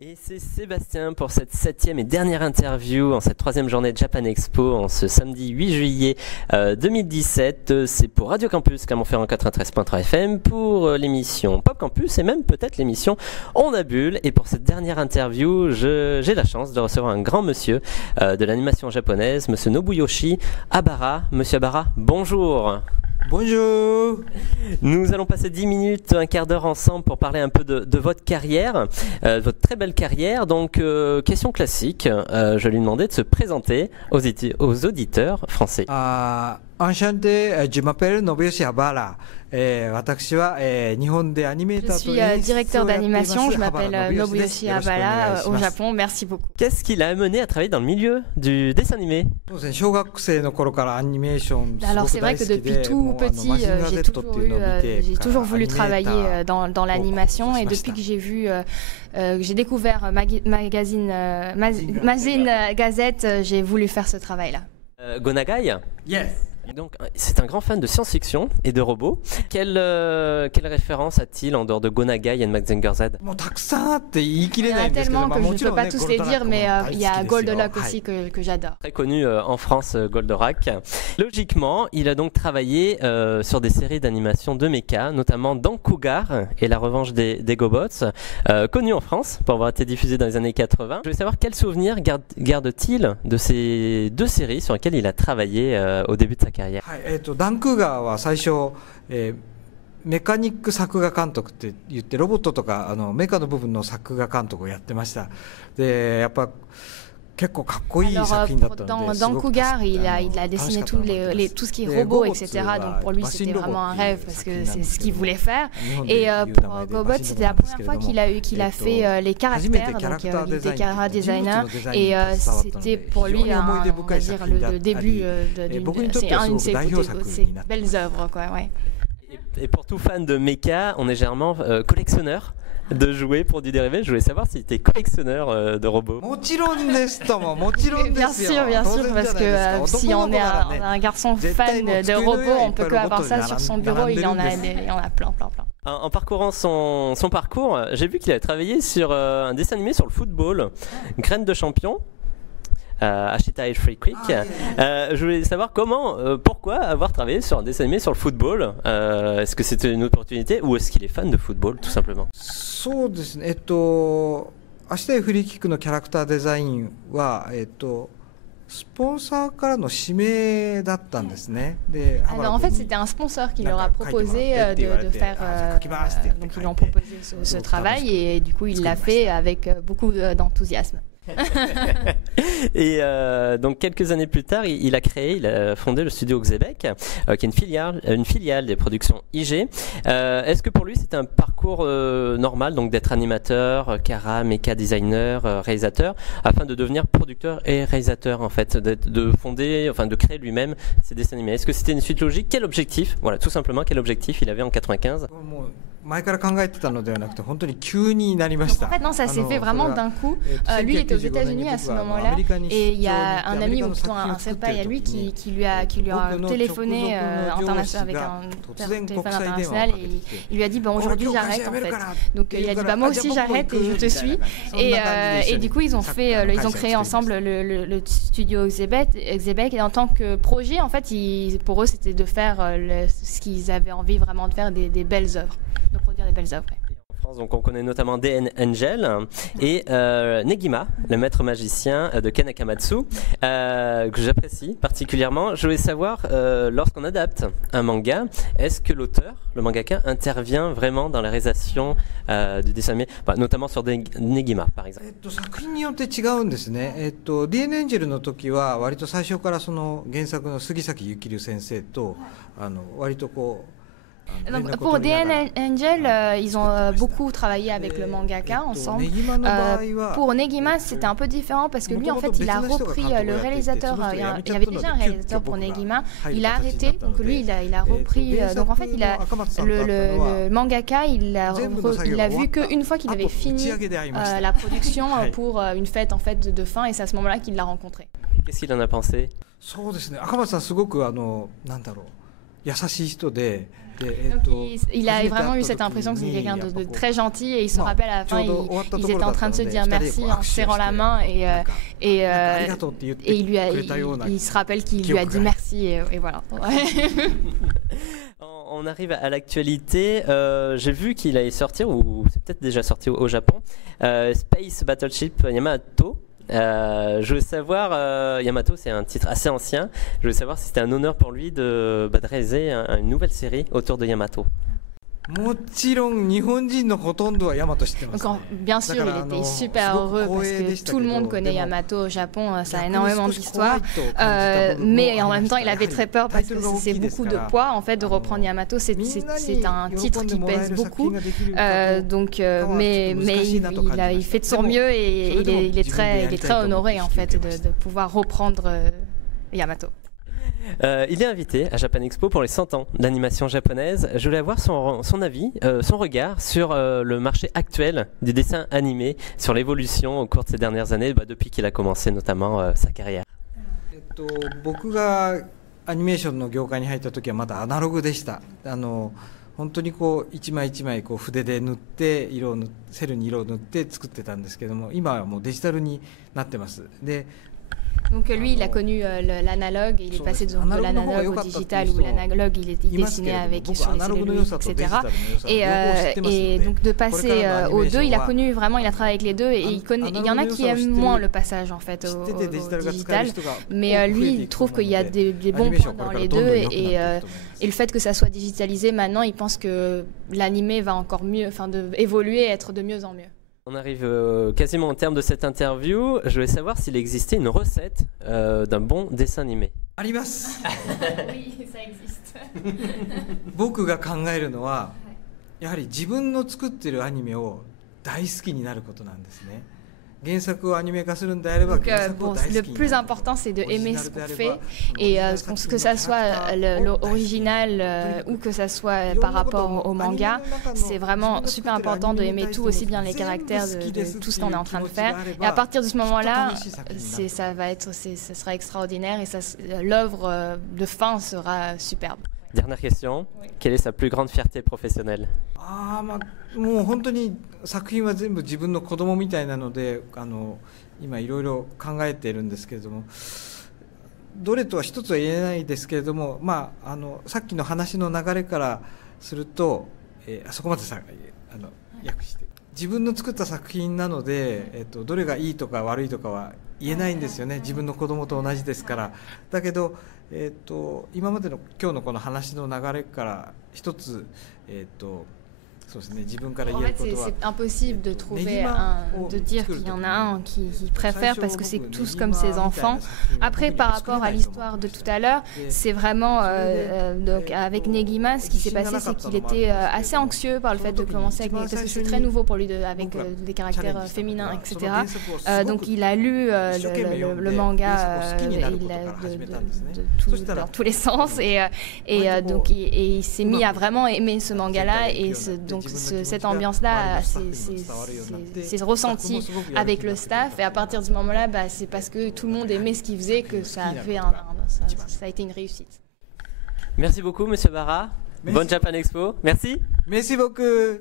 Et c'est Sébastien pour cette 7e et dernière interview en cette 3e journée de Japan Expo en ce samedi 8 juillet 2017. C'est pour Radio Campus Clermont-Ferrand 93.3 FM pour l'émission Pop Campus et même peut-être l'émission On a Bulle. Et pour cette dernière interview, j'ai la chance de recevoir un grand monsieur de l'animation japonaise, monsieur Nobuyoshi Habara. Monsieur Habara, bonjour. Bonjour. Nous allons passer 10 minutes, un quart d'heure ensemble pour parler un peu de votre carrière, votre très belle carrière. Donc, question classique, je lui demandais de se présenter aux auditeurs français. Enchanté, je m'appelle Nobuyoshi Habara. Je suis directeur d'animation, je m'appelle Nobuyoshi Habara au Japon, merci beaucoup. Qu'est-ce qui l'a amené à travailler dans le milieu du dessin animé? Alors c'est vrai que depuis tout petit, j'ai toujours voulu travailler dans l'animation et depuis que j'ai découvert Magazine Gazette, j'ai voulu faire ce travail-là. Go Nagai? Yes. Donc, c'est un grand fan de science-fiction et de robots. Quelle référence a-t-il en dehors de Go Nagai et Mazinger Z? Il y en a tellement que je ne peux pas tous les dire, mais il y a Goldorak aussi que j'adore. Très connu en France, Goldorak. Logiquement, il a donc travaillé sur des séries d'animation de mecha, notamment dans Cougar et La Revanche des Gobots, connu en France pour avoir été diffusé dans les années 80. Je voulais savoir quel souvenir garde-t-il de ces deux séries sur lesquelles il a travaillé au début de sa carrière. ダンクーガーは最初、メカニック作画監督って言ってロボットとかメカの部分の作画監督をやってました。でやっぱ結構かっこいい作品だったので、 dans Cougar, il a dessiné tout ce qui est robot, etc. Donc pour lui, c'était vraiment un rêve parce que c'est ce qu'il voulait faire. Et pour Gobot, c'était la première fois qu'il a fait les caractères, donc il était chara designer. Et c'était pour lui, on va dire, le début d'une de ses belles œuvres, quoi, ouais. Et pour tout fan de mecha, on est généralement collectionneur de jouets pour du dérivé. Je voulais savoir si tu étais collectionneur de robots. Bien sûr, parce que si on est un garçon fan de robots, on peut que avoir ça sur son bureau, il y en a plein. En parcourant son parcours, j'ai vu qu'il avait travaillé sur un dessin animé sur le football, Graines de champion. Ashita et Free Quick. Je voulais savoir pourquoi avoir travaillé sur un dessin animé sur le football. Est-ce que c'était une opportunité ou est-ce qu'il est fan de football tout simplement? そうですね。明日へフリーキックのキャラクターデザインはスポンサーからの指名だったんですね。で、Alors en fait, c'était un sponsor qui leur a proposé de faire. Donc ils lui ont proposé ce travail et du coup il l'a fait avec beaucoup d'enthousiasme. Et donc quelques années plus tard, il a fondé le studio Xebec, qui est une filiale des productions IG. Est-ce que pour lui c'était un parcours normal, donc d'être animateur, cara, mecha designer, réalisateur, afin de devenir producteur et réalisateur en fait, de créer lui-même ses dessins animés? Est-ce que c'était une suite logique? Quel objectif? Voilà, tout simplement, quel objectif il avait en 95? 前から考えてたのではなくて本当に急になりました。 En fait, non, ça s'est fait vraiment d'un coup. Lui, il était aux États-Unis à ce moment-là, et il y a un ami, ou plutôt un senpai à lui, qui lui a téléphoné avec un téléphone international, et il lui a dit aujourd'hui j'arrête en fait. Donc il a dit moi aussi j'arrête et je te suis. Et du coup ils ont créé ensemble le studio Xebec, et en tant que projet en fait pour eux c'était de faire ce qu'ils avaient envie vraiment de faire, des belles œuvres. De produire des belles œuvres. En France, donc on connaît notamment DN Angel et Negima, le maître magicien de Ken Akamatsu, que j'apprécie particulièrement. Je voulais savoir, lorsqu'on adapte un manga, est-ce que l'auteur, le mangaka, intervient vraiment dans la réalisation du dessin animé, notamment sur Negima par exemple? 作品によって違うんですね。DN エンジェルの時は割と最初からその原作の杉崎幸龍先生と割とこう Donc, pour DN Angel, ils ont beaucoup travaillé avec le mangaka ensemble. Pour Negima, c'était un peu différent parce que lui, en fait, il a repris le réalisateur. Il y avait déjà un réalisateur pour Negima. Il a arrêté, donc lui, il a repris. Donc, en fait, le mangaka, il a vu qu'une fois qu'il avait fini la production pour une fête en fait de fin, et c'est à ce moment-là qu'il l'a rencontré. Qu'est-ce qu'il en a pensé? そうですね。赤松さんすごくなんだろう。優しい人で。Il a vraiment eu cette impression que c'était quelqu'un de très gentil et il se rappelle à la fin, ils étaient en train de se dire merci en serrant la main et il se rappelle qu'il lui a dit merci et voilà. On arrive à l'actualité. J'ai vu qu'il allait sortir, ou c'est peut-être déjà sorti au Japon, Space Battleship Yamato. Je voulais savoir, Yamato c'est un titre assez ancien, je voulais savoir si c'était un honneur pour lui de réaliser une nouvelle série autour de Yamato. Bien sûr, il était super heureux parce que tout le monde connaît Yamato au Japon, ça a énormément d'histoire. Mais en même temps, il avait très peur parce que c'est beaucoup de poids en fait de reprendre Yamato. C'est un titre qui pèse beaucoup. Mais il fait de son mieux et il est très honoré en fait de pouvoir reprendre Yamato. Il est invité à Japan Expo pour les 100 ans d'animation japonaise. Je voulais avoir son avis, son regard sur le marché actuel du dessin animé, sur l'évolution au cours de ces dernières années, depuis qu'il a commencé notamment sa carrière. 僕がアニメーションの業界に入った時はまだアナログでした。本当にこう一枚一枚こう筆で塗ってセルに色を塗って作ってたんですけども、今はもうデジタルになってます。で Donc lui, il a connu l'analogue, il est passé de l'analogue au digital, où l'analogue, il dessinait sur les celluloïdes, etc. Et donc de passer aux deux, il a connu vraiment, il a travaillé avec les deux, et il y en a qui aiment moins le passage en fait au digital, mais lui, il trouve qu'il y a des bons points dans les deux, et le fait que ça soit digitalisé maintenant, il pense que l'animé va encore mieux, évoluer et être de mieux en mieux. On arrive quasiment au terme de cette interview. Je voulais savoir s'il existait une recette d'un bon dessin animé. あります。Oui, ça existe. 僕が考えるのは、やはり自分の作っているアニメを大好きになることなんですね。 Donc, le plus important, c'est de aimer ce qu'on fait et que ça soit l'original ou que ça soit par rapport au manga, c'est vraiment super important de aimer tout, aussi bien les caractères de tout ce qu'on est en train de faire. Et à partir de ce moment-là, ça sera extraordinaire et l'œuvre de fin sera superbe. Dernière question, quelle est sa plus grande fierté professionnelle? もう本当に作品は全部自分の子供みたいなので今いろいろ考えているんですけれども、どれとは一つは言えないですけれども、さっきの話の流れからすると、そこまで訳して自分の作った作品なので、どれがいいとか悪いとかは言えないんですよね。自分の子供と同じですから。だけど、今までの今日のこの話の流れから一つEn fait, c'est impossible de trouver de dire qu'il y en a un qui préfère parce que c'est tous comme ses enfants. Après, par rapport à l'histoire de tout à l'heure, c'est vraiment donc avec Negima, ce qui s'est passé, c'est qu'il était assez anxieux par le fait de commencer avec parce que c'est très nouveau pour lui avec des caractères féminins, etc. Donc il a lu le manga dans tous les sens et donc il s'est mis à vraiment aimer ce manga-là et donc cette ambiance-là, c'est ressenti avec le staff et à partir de ce moment-là, c'est parce que tout le monde aimait ce qu'il faisait que ça a été une réussite. Merci beaucoup, Monsieur Bara. Bonne Japan Expo. Merci. Merci beaucoup.